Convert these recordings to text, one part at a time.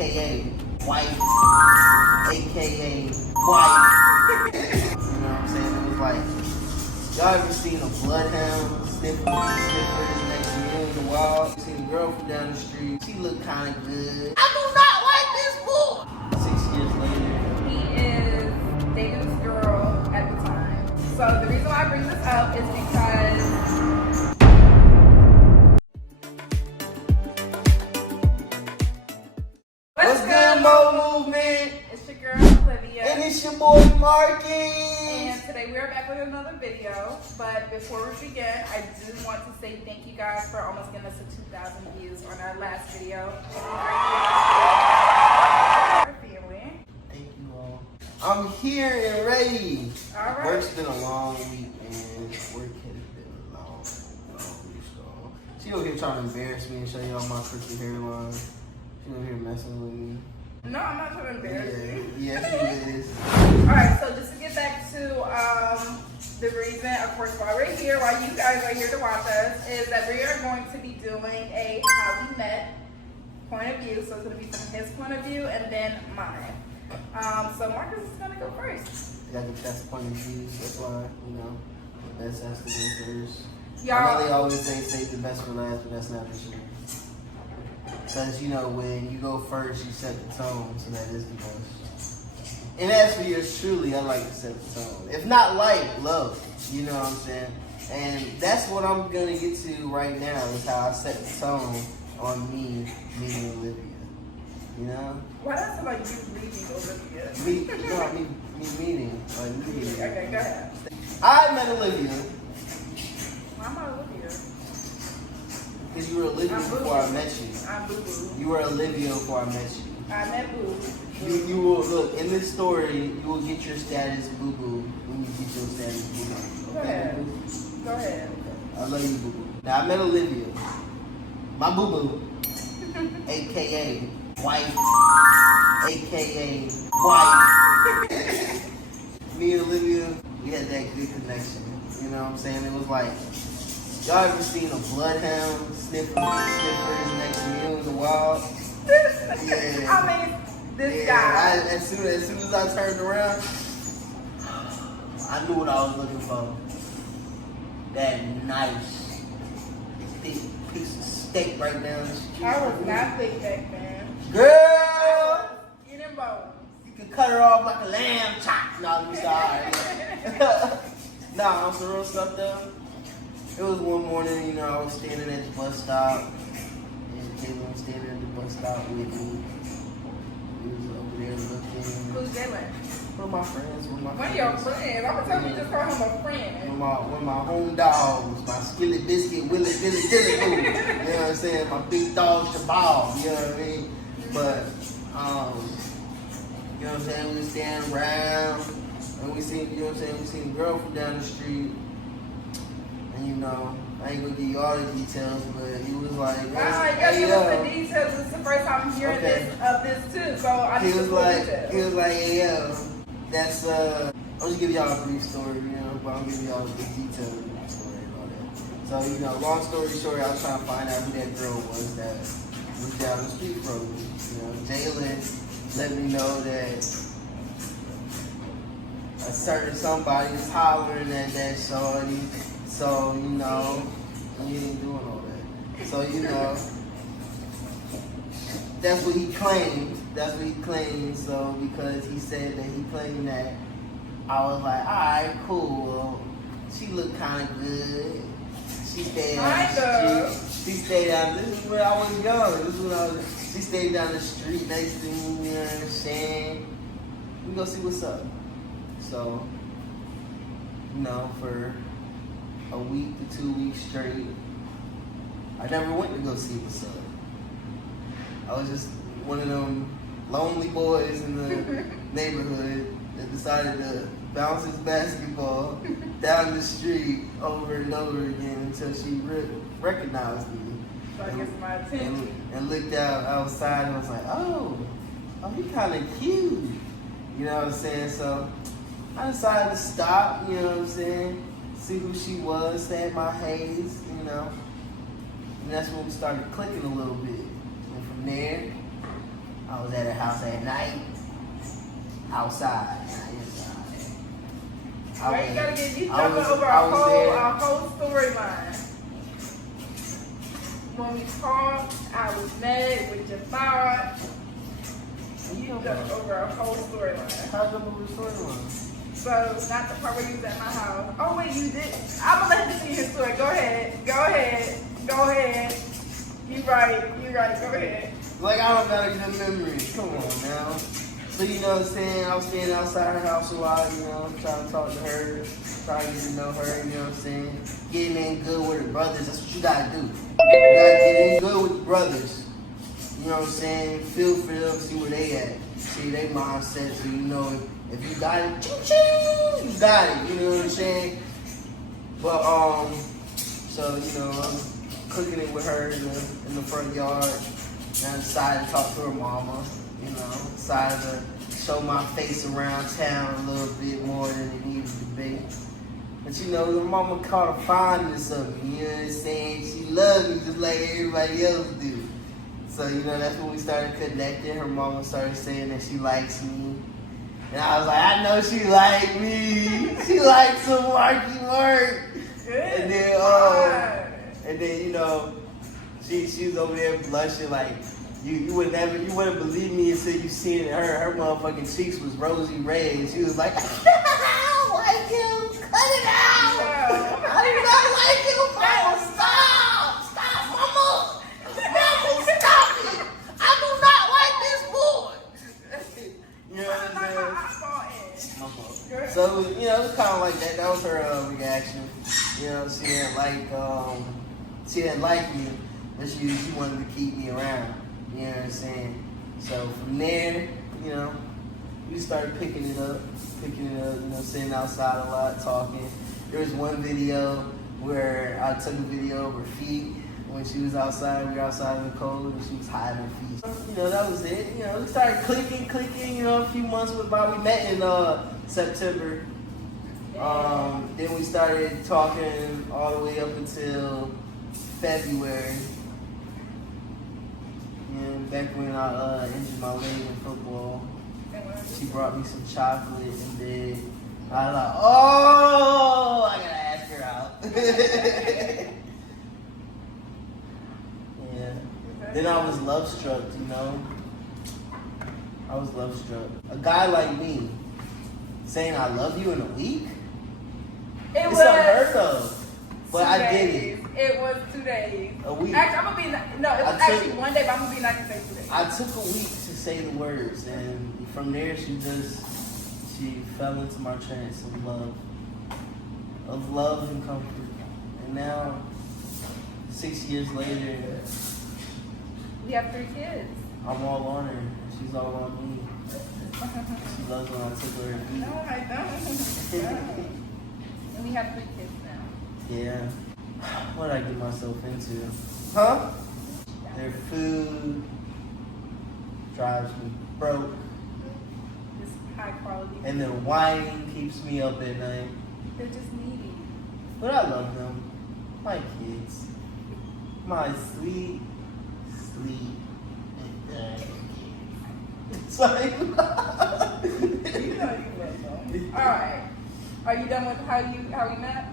aka wife, aka wife. You know what I'm saying? It was like, y'all ever seen a bloodhound sniffers next to you in the wild? Seen a girl from down the street. She looked kind of good. I do not like this boy. 6 years later, he is dating this girl at the time. So the reason why I bring this up is because what's good, Mo Movement? It's your girl Olivia. And it's your boy Marky. And today we are back with another video. But before we begin, I do want to say thank you guys for almost getting us to 2,000 views on our last video. Our family. Thank you all. I'm here and ready. All right. Work's been a long week, man. Work has been a long week. So she over here trying to embarrass me and show y'all my crooked hairline. She over here messing with me. No, I'm not trying to embarrass you. Yeah, she is. Alright, so just to get back to the reason, of course, why we're here, why you guys are here to watch us, is that we are going to be doing a how we met point of view. So it's going to be from his point of view and then mine. So Marcus is going to go first. I got the best point of view, that's why, you know, the best has to go first. Y'all, I know they always say save the best for last, but that's not for sure. Because, you know, when you go first, you set the tone, so that is the best. And as for yours truly, I like to set the tone. If not like, love. You know what I'm saying? And that's what I'm going to get to right now, is how I set the tone on me meeting Olivia. You know? why does it sound like you leaving Olivia? Me meeting. Like, meeting. Okay, go ahead. I met Olivia. Why am I Olivia? Because you were Olivia before I met you. I'm Boo Boo. You were Olivia before I met you. I met Boo. You will look in this story. You will get your status boo boo when you get your status boo boo. Go ahead. Go ahead. I love you, boo boo. Now I met Olivia, my boo boo, aka wife, aka wife. Me and Olivia, we had that good connection. You know what I'm saying? It was like, y'all ever seen a bloodhound sniffers next to you in the wild? Yeah. I mean, this guy. As soon as I turned around, I knew what I was looking for. That nice, thick piece of steak right down the street. I was not thick back then. Girl! Eating bones. You can cut her off like a lamb chop. No, I'm sorry. Nah, on some real stuff though. It was one morning, you know, I was standing at the bus stop. And Jalen was standing at the bus stop with me. He was over there looking. Who's Jalen? One of my friends. One of your friends. I'm gonna tell you just call him a friend. One of my home dogs. My skillet biscuit, Willie, Dilly, Dilly, boo. You know what I'm saying? My big dog, Shabal. You know what I mean? But, you know what I'm saying? We was standing around. And we seen, you know what I'm saying? We seen a girl from down the street. And, you know, I ain't gonna give you all the details, but he was like, Wow, you gotta give us the details. This is the first time I'm hearing this too, so I he need was to like, details. he was like, hey, yo, that's, I'll just give y'all a brief story, you know, but I'll give y'all the details of the story and all that. So, you know, long story short, I was trying to find out who that girl was that was down the street from me. You know, Jalen let me know that a certain somebody was hollering at that shorty. So, you know, we ain't doing all that. So, you know, that's what he claimed. That's what he claimed. So, because he said that he claimed that, I was like, all right, cool. Well, she looked kind of good. She stayed down the street. She stayed down. This is when I was young. This is when I was. She stayed down the street next to me. You know what I'm saying? We go see what's up. So, you know, for a week to 2 weeks straight, I never went to go see what's up. I was just one of them lonely boys in the neighborhood that decided to bounce his basketball down the street over and over again until she recognized me. So I guess my attention. And looked out outside and was like, oh, he kind of cute. You know what I'm saying? So I decided to stop, you know what I'm saying? See who she was, stay in my haze, you know. And that's when we started clicking a little bit. And from there, I was house at night, outside, not inside. Why you gotta get you jumping over our whole storyline? When we talked, I was mad with your thought. You jumped over our whole storyline. How jump over the storyline? So, not the part where you was at my house. Oh wait, you did. I'm gonna let you see his story. Go ahead. You right. Go ahead. Like, I don't got a good memory. Come on now. So, you know what I'm saying? I was standing outside her house a lot, you know, trying to talk to her, trying to get to know her, you know what I'm saying? Getting in good with her brothers, that's what you gotta do. You gotta get in good with the brothers. You know what I'm saying? Feel for them, see where they at. See their mindset, so you know if you got it, ching, you got it, you know what I'm saying? But, so, you know, I'm cooking it with her in the front yard, and I decided to talk to her mama. You know, decided to show my face around town a little bit more than it needed to be. But you know, the mama caught a fondness of me, you know what I'm saying? She loved me just like everybody else do. So, you know, that's when we started connecting. Her mama started saying that she likes me. And I was like, I know she like me. She likes some Marky Mark. And then, you know, she was over there blushing like, You wouldn't believe me until you seen it. Her motherfucking cheeks was rosy red. And she was like, I don't like him. Cut it out. I do not like him, mama. Stop, mama. Mama, stop it. I do not like this boy. You know what I'm saying? My fault. So, you know, it was kind of like that. That was her reaction. You know, she didn't like me, but she wanted to keep me around. You know what I'm saying? So from there, you know, we started picking it up, you know, sitting outside a lot, talking. There was one video where I took a video of her feet when she was outside. We were outside in the cold and she was hiding her feet. You know, that was it. You know, we started clicking, you know, a few months went by. We met in September. Then we started talking all the way up until February. And back when I injured my leg in football, she brought me some chocolate, and then I was like, oh, I gotta ask her out. Yeah. Then I was love struck, you know. I was love struck. A guy like me saying I love you in a week? It's unheard of. But I did it. It was 2 days. A week. Actually, it was actually 1 day, but I'm gonna be nice and say 2 days. I took a week to say the words, and from there she fell into my trance of love and comfort. And now, 6 years later, we have 3 kids. I'm all on her. She's all on me. She loves when I took her. No, I don't. And we have 3 kids now. Yeah. What did I get myself into? Huh? Their food drives me broke. This high quality. And their whining keeps me up at night. They're just needy. But I love them. My kids. My sweet kids. Sorry. You know you love them. Alright. Are you done with how we met?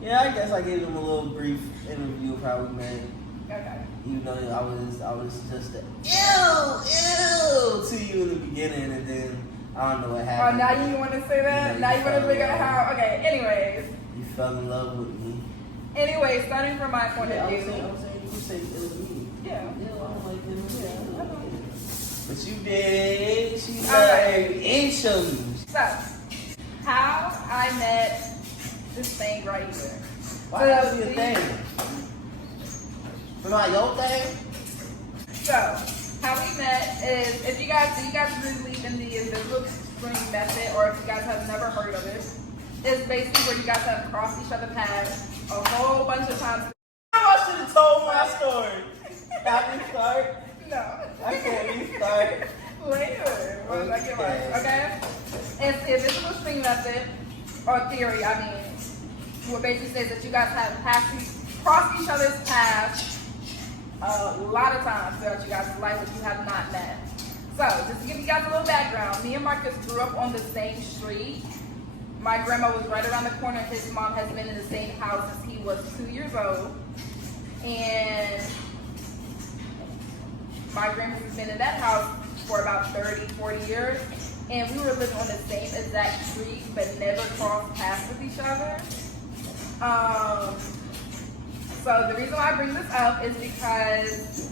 Yeah, I guess I gave them a little brief interview of how we met. Okay. Even though I was just ew to you in the beginning, and then I don't know what happened. Oh, now you want to say that? Now you want to figure out how? Okay. Anyways. You fell in love with me. Anyway, starting from my point of view. I was saying you said it was me. Yeah. Yeah, I don't like it. Yeah. But you did. She Alright. and show me. So, how I met this thing right here. Why that was your thing? For not your thing? So, how we met is, if you guys really believe in the invisible string method, or if you guys have never heard of it, it's basically where you guys have crossed each other's paths a whole bunch of times. I should have told my story. Can we start? No. I can't restart. Later. Once I get right. Okay? It's the invisible string method, or theory, I mean, what basically says that you guys have crossed each other's paths a lot of times throughout you guys' life that you have not met. So, just to give you guys a little background, me and Marcus grew up on the same street. My grandma was right around the corner. His mom has been in the same house since he was 2 years old. And my grandmother's been in that house for about 30, 40 years. And we were living on the same exact street, but never crossed paths with each other. So the reason why I bring this up is because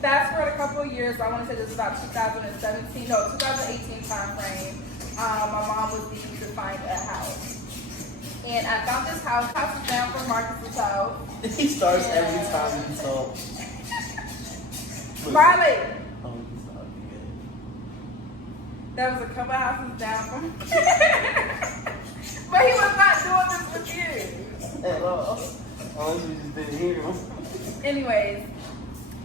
fast forward a couple of years, I want to say this is about 2018 time frame. My mom was needing to find a house. And I found this house. House is down from Marcus's house. He starts every time he talks. Riley! That was a couple houses down from but he was not doing this with you. At all. Unless you just didn't hear him. Anyways,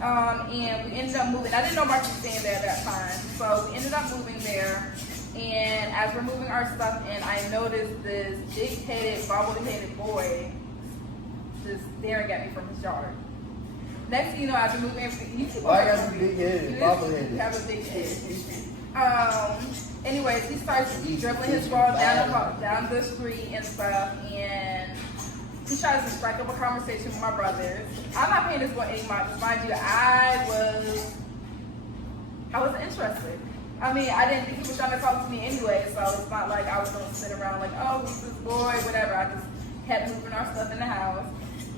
and we ended up moving. I didn't know Marcus was staying there at that time. So we ended up moving there. And as we're moving our stuff in, I noticed this big-headed, bobble-headed boy just staring at me from his yard. Next thing you know, after moving everything, Why you got a big-headed, bobble-headed? You have a big head. Anyways, he starts dribbling his ball down the street and stuff, and he tries to strike up a conversation with my brothers. I'm not paying this boy any mind. Just mind you, I wasn't interested. I mean, I didn't think he was trying to talk to me anyway, so it's not like I was going to sit around like, oh, who's this boy, whatever. I just kept moving our stuff in the house.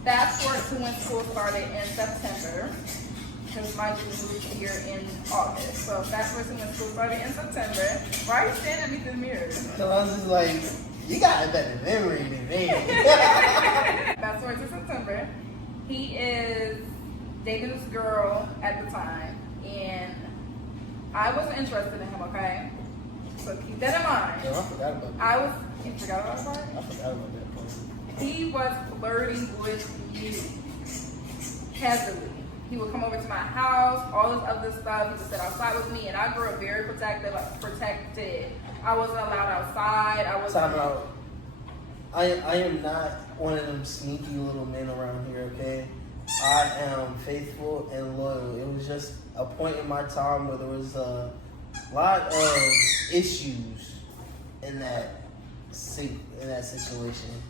Fast forward to when school started in September, because my we moved here in August. So fast forward to when school started in September. Why are you standing underneath the mirror? So I was just like, you got a better memory than me. Fast forward to September. He is dating this girl at the time, and I wasn't interested in him, okay? So keep that in mind. Yo, I forgot about that. You forgot about that? I forgot about that part. He was flirting with you heavily. He would come over to my house, all this other stuff. He would sit outside with me, and I grew up very protected. I wasn't allowed outside. Time out. I am not one of them sneaky little men around here, okay? I am faithful and loyal. It was just a point in my time where there was a lot of issues in that situation,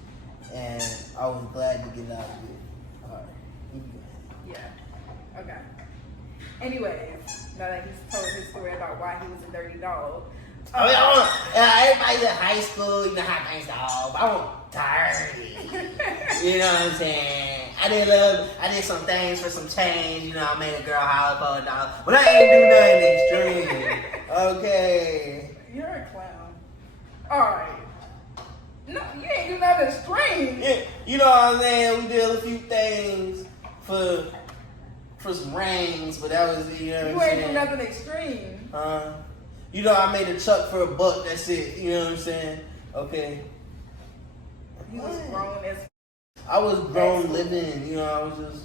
and I was glad to get out of it. All right, you go ahead. Yeah. Okay. Anyways, now that he's told his story about why he was a dirty dog. Everybody in high school, you know how things go. I was dirty. You know what I'm saying? I did some things for some change. You know, I made a girl holler for $1, but I ain't do nothing extreme. Okay. You're a clown. All right. No, you ain't do nothing extreme. Yeah, you know what I'm saying? We did a few things for some rings, but that was, you know what I'm saying? You ain't do nothing extreme. You know, I made a chuck for $1. That's it. You know what I'm saying? Okay. You was grown as. I was grown living. You know, I was just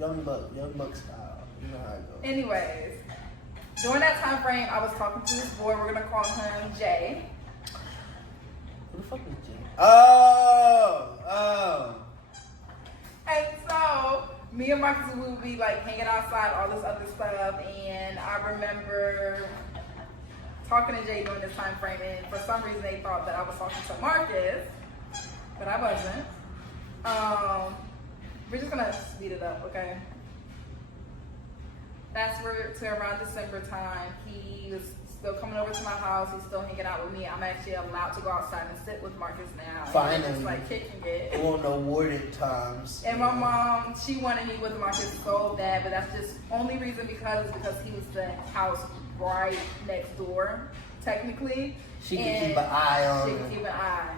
young buck style. You know how it goes. Anyways, during that time frame, I was talking to this boy. We're gonna call him Jay. Who the fuck is Jay? Oh. And so me and Marcus, we would be like hanging outside, all this other stuff, and I remember talking to Jay during this time frame, and for some reason they thought that I was talking to Marcus, but I wasn't. We're just gonna speed it up, okay? Fast forward to around December time, he was still coming over to my house. He's still hanging out with me. I'm actually allowed to go outside and sit with Marcus now. Finally. Just like kicking it. On no warded times. And my mom, she wanted me with Marcus so bad, but that's just only reason because he was the house right next door, technically. She could keep an eye on She could keep an eye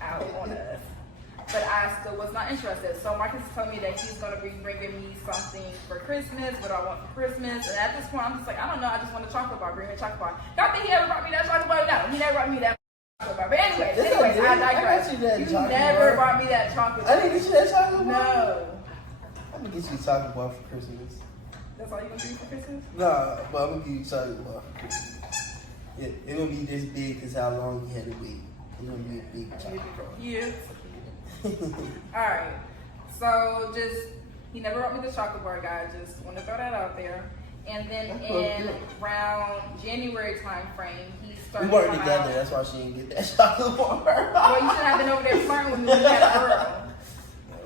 out on us. But I still was not interested. So Marcus told me that he's going to be bringing me something for Christmas, what I want for Christmas. And at this point, I'm just like, I don't know. I just want a chocolate bar. Bring me a chocolate bar. Not that he ever brought me that chocolate bar. No, he never brought me that chocolate bar. But anyways, I digress. You never brought me that chocolate bar. I didn't get you that chocolate bar? No. I'm going to get you a chocolate bar for Christmas. That's all you're going to do for Christmas? Nah, but I'm going to give you a chocolate bar for Christmas. Yeah, it's going to be this big because how long you had to wait. It's going to be a big chocolate bar. Yeah. Alright, So just, he never wrote me the chocolate bar, guys. Just want to throw that out there. And then in around January time frame, he started. We worked together. That's why she didn't get that chocolate bar. Well, you shouldn't have been over there flirting with me when you had a girl.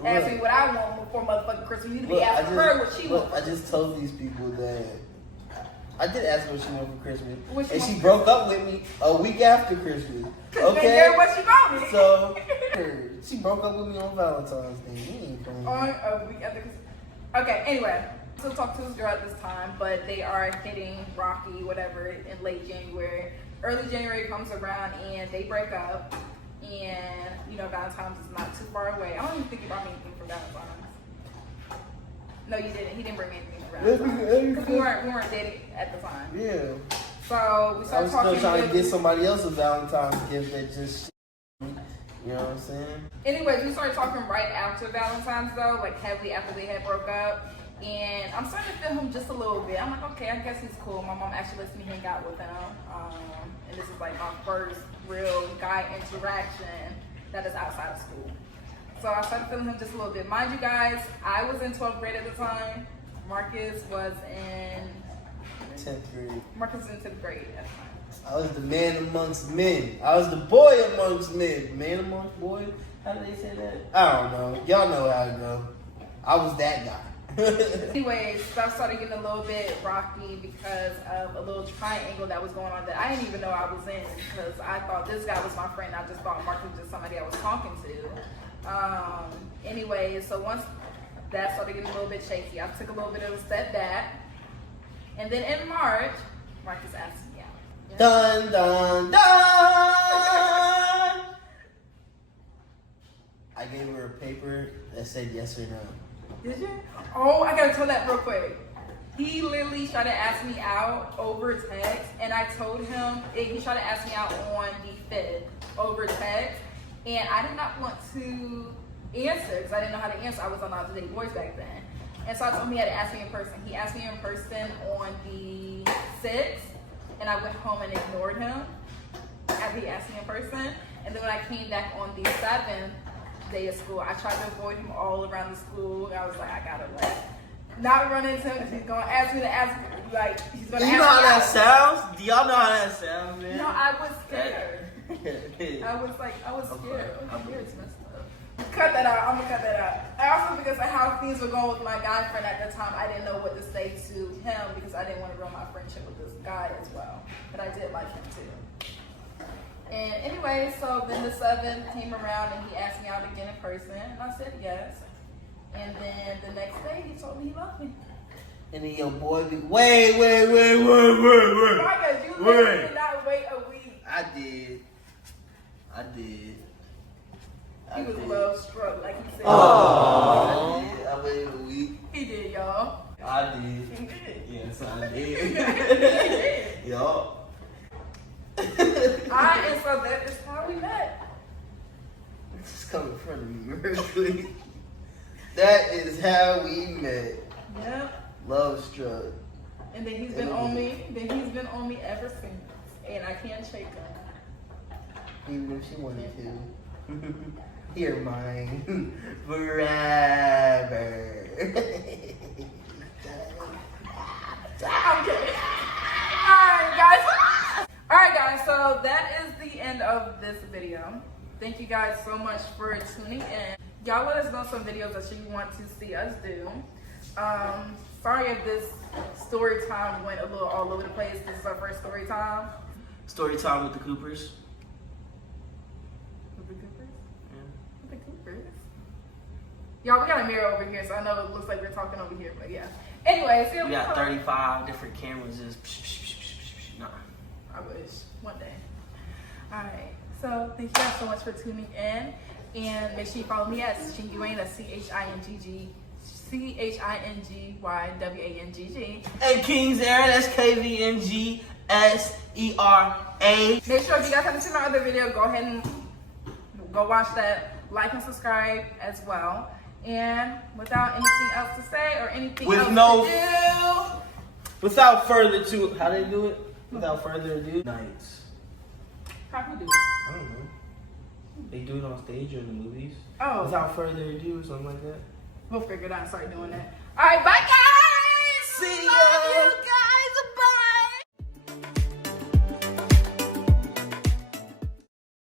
Ask me what I want before motherfucking Christmas. You need to be asking her what she wants. I just told these people that I did ask her what she wanted for Christmas, and she for broke up with me a week after Christmas. Okay, what she wanted. So she broke up with me on Valentine's Day. We ain't playing. On a week after Christmas. Okay, anyway. Still talk to this girl at this time, but they are hitting rocky, whatever, in late January. Early January comes around and they break up. And, you know, Valentine's is not too far away. I don't even think you brought me anything for Valentine's. No, you didn't. He didn't bring me anything for Valentine's. Because we weren't dating at the time. Yeah. So we started talking. I was still trying to get somebody else a Valentine's gift that just, you know what I'm saying? Anyways, we started talking right after Valentine's, though, like heavily after they had broke up. And I'm starting to feel him just a little bit. I'm like, okay, I guess he's cool. My mom actually lets me hang out with him. And this is like my first real guy interaction that is outside of school. So I started feeling him just a little bit. Mind you guys, I was in 12th grade at the time. Marcus was in 10th grade. Marcus was in 10th grade at the time. I was the man amongst men. I was the boy amongst men. Man amongst boys? How do they say that? I don't know. Y'all know how to go. I was that guy. Anyways, stuff started getting a little bit rocky because of a little triangle that was going on that I didn't even know I was in, because I thought this guy was my friend. I just thought Mark was just somebody I was talking to. Anyways, so once that started getting a little bit shaky, I took a little bit of a step back. And then in March, Marcus asked me out. Yeah. Dun, dun, dun! I gave her a paper that said yes or no. Did you? Oh, I gotta tell that real quick. He literally tried to ask me out over text, and I told him, he tried to ask me out on the 5th over text, and I did not want to answer because I didn't know how to answer. I was allowed to date boys back then. And so I told him he had to ask me in person. He asked me in person on the 6th, and I went home and ignored him after he asked me in person. And then when I came back on the 7th, day of school, I tried to avoid him all around the school. I was like, I gotta not run into him because he's gonna ask me to ask, like, he's gonna ask me. You know how that sounds? Do y'all know how that sounds, man? No, I was scared. I was scared. Oh, here it's messed up. Cut that out. I'm gonna cut that out. I also, because of how things were going with my guy friend at the time, I didn't know what to say to him because I didn't want to ruin my friendship with this guy as well. But I did like him too. And anyway, so then the 7th came around and he asked me out again in person, and I said yes. And then the next day he told me he loved me. And then your boy be, wait. Marcus, you literally did not wait a week. I did. He was love struck, like he said. Oh, I waited a week. He did, y'all. I did. He did. Yes, I did. Yup. And so that is how we met. Just come in front of me real quick. That is how we met. Yep. Love struck. And then he's been on me. Ever since. And I can't shake him. Even if she wanted to. You're mine. Forever. I'm kidding. Alright guys, so that is the end of this video. Thank you guys so much for tuning in. Y'all let us know some videos that you want to see us do. Sorry if this story time went a little all over the place. This is our first story time. Story time with the Coopers. With the Coopers? Yeah. With the Coopers? Y'all, we got a mirror over here, so I know it looks like we're talking over here, but yeah. Anyway, see we got 35 different cameras. Nah. I wish. One day. Alright. So thank you guys so much for tuning in. And make sure you follow me at Chingyuane, that's CHINGYWANGGG. And King's Aaron, that's KVNGSERA. Make sure if you guys haven't seen my other video, go ahead and go watch that. Like and subscribe as well. And without anything else to say or anything else to do. Without further ado, how they do it? Without further ado, nights. How can we do it? I don't know. They do it on stage or in the movies. Oh. Without further ado or something like that. We'll figure it out and start doing that. All right, bye,